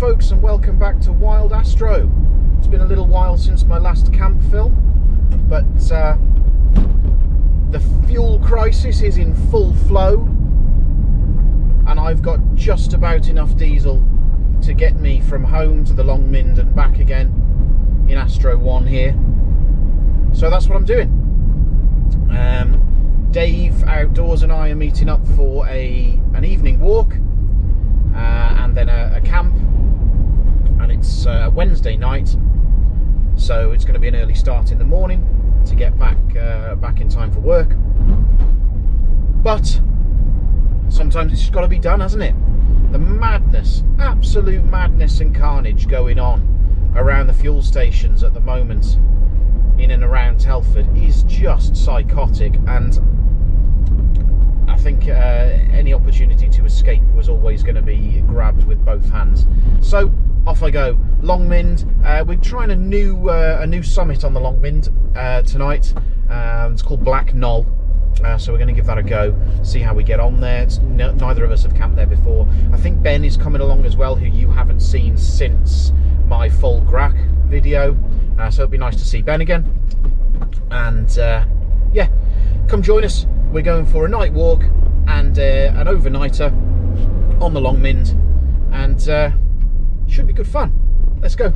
folks, and welcome back to Wild Astro. It's been a little while since my last camp film, but the fuel crisis is in full flow and I've got just about enough diesel to get me from home to the Long Mynd and back again in Astro 1 here. So that's what I'm doing. Dave Outdoors and I are meeting up for an evening walk and then a camp, and it's Wednesday night, so it's going to be an early start in the morning to get back in time for work. But sometimes it's just got to be done, hasn't it? The madness, absolute madness and carnage going on around the fuel stations at the moment in and around Telford is just psychotic, and I think any opportunity to escape was always going to be grabbed with both hands. So off I go. Long Mynd. We're trying a new summit on the Long Mynd tonight. It's called Black Knoll. So we're going to give that a go, see how we get on there. Neither of us have camped there before. I think Ben is coming along as well, who you haven't seen since my full Grack video. So it'll be nice to see Ben again. And yeah, come join us. We're going for a night walk and an overnighter on the Long Mynd, and should be good fun. Let's go.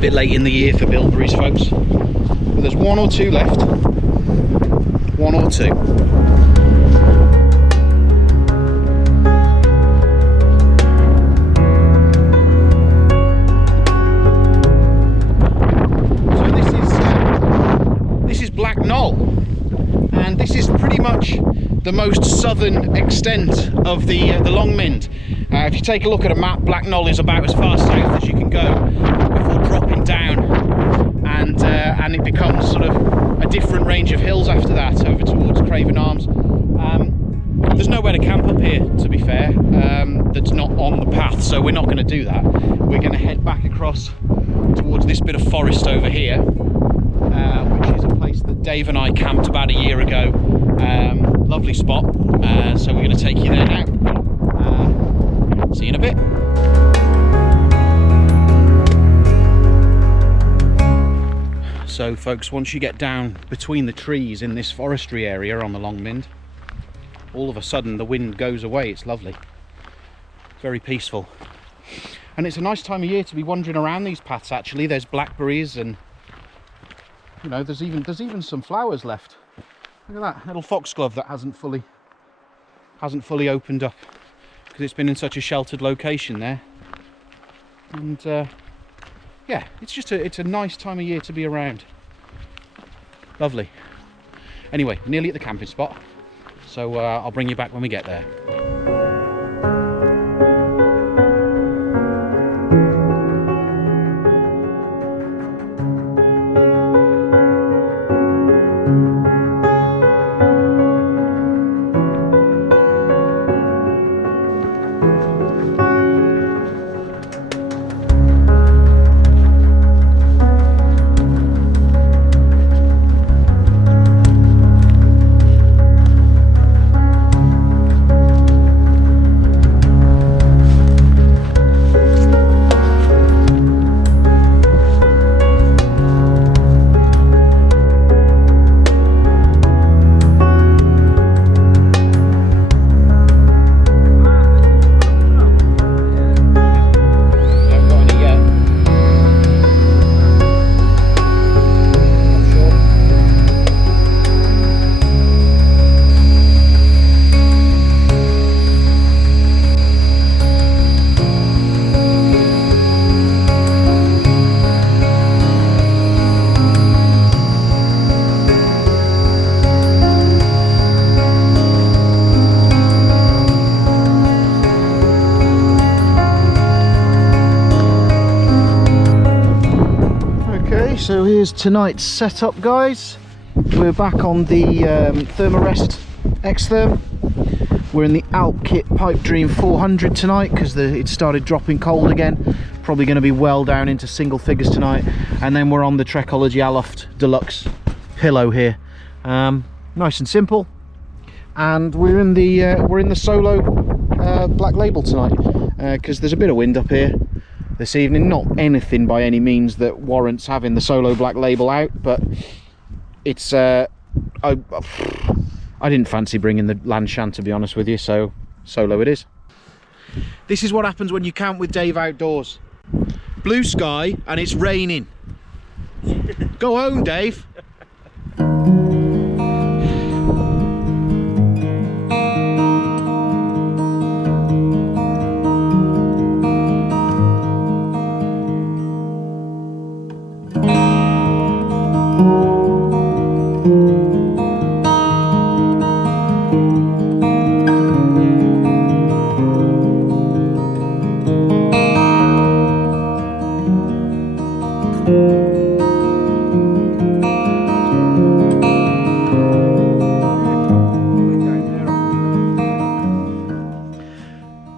Bit late in the year for bilberries, folks, but there's one or two left. One or two. So this is Black Knoll, and this is pretty much the most southern extent of the Long Mynd. If you take a look at a map, Black Knoll is about as far south as you can go before dropping down, and it becomes sort of a different range of hills after that, over towards Craven Arms. There's nowhere to camp up here, to be fair, that's not on the path, so we're not going to do that. We're going to head back across towards this bit of forest over here, which is a place that Dave and I camped about a year ago. Lovely spot, so we're going to take you there now. See you in a bit. So folks, once you get down between the trees in this forestry area on the Long Mynd, all of a sudden the wind goes away. It's lovely, very peaceful, and it's a nice time of year to be wandering around these paths. Actually, there's blackberries, and you know, there's even some flowers left. Look at that little foxglove that hasn't fully opened up, because it's been in such a sheltered location there. And yeah, it's a nice time of year to be around. Lovely. Anyway, nearly at the camping spot, so I'll bring you back when we get there. so here's tonight's setup, guys. We're back on the Thermarest X-Therm. We're in the Alp Kit Pipe Dream 400 tonight because it started dropping cold again. Probably going to be well down into single figures tonight. And then we're on the Trekology Aloft Deluxe pillow here. Nice and simple. And we're in the Solo Black Label tonight because there's a bit of wind up here this evening. Not anything by any means that warrants having the Solo Black Label out, but it's I didn't fancy bringing the Lanshan, to be honest with you, so Solo it is. This is what happens when you camp with Dave outdoors. Blue sky and it's raining. Go home, Dave.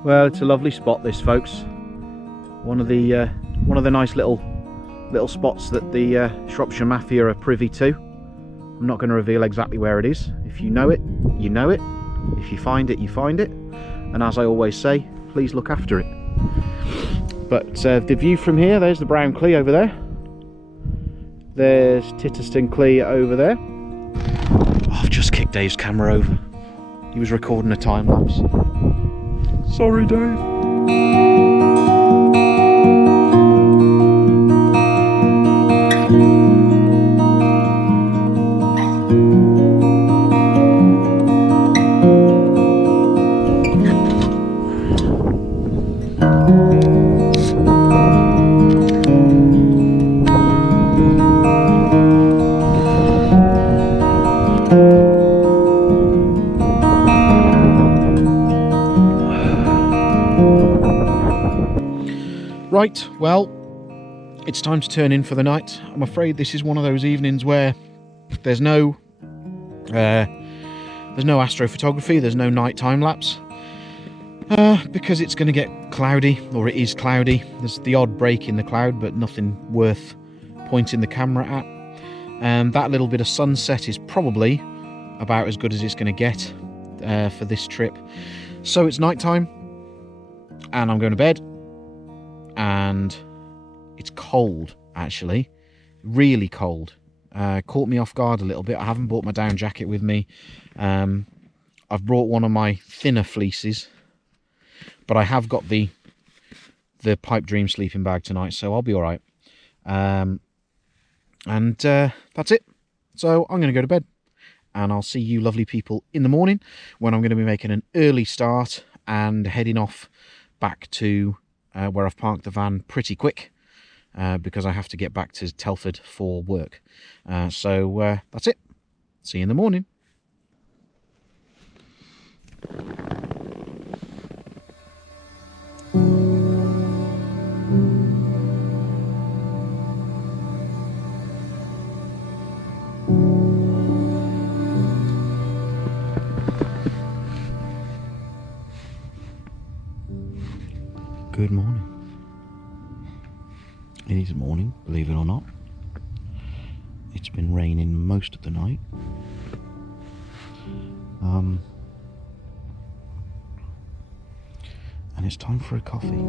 Well, it's a lovely spot, this, folks. One of the nice little spots that the Shropshire Mafia are privy to. I'm not going to reveal exactly where it is. If you know it, you know it. If you find it, you find it. And as I always say, please look after it. But the view from here, there's the Brown Clee over there. There's Titterston Clee over there. Oh, I've just kicked Dave's camera over. He was recording a time lapse. Sorry, Dave. Right, well, it's time to turn in for the night. I'm afraid this is one of those evenings where there's no astrophotography, there's no night time lapse, because it's going to get cloudy, or it is cloudy. There's the odd break in the cloud, but nothing worth pointing the camera at. That little bit of sunset is probably about as good as it's going to get for this trip. So it's night time, and I'm going to bed. And it's cold, actually, really cold. Caught me off guard a little bit. I haven't brought my down jacket with me. I've brought one of my thinner fleeces, but I have got the Pipe Dream sleeping bag tonight, so I'll be all right. And that's it. So I'm going to go to bed, and I'll see you lovely people in the morning when I'm going to be making an early start and heading off back to where I've parked the van pretty quick because I have to get back to Telford for work. So that's it. See you in the morning. Good morning. It is morning, believe it or not. It's been raining most of the night. And it's time for a coffee.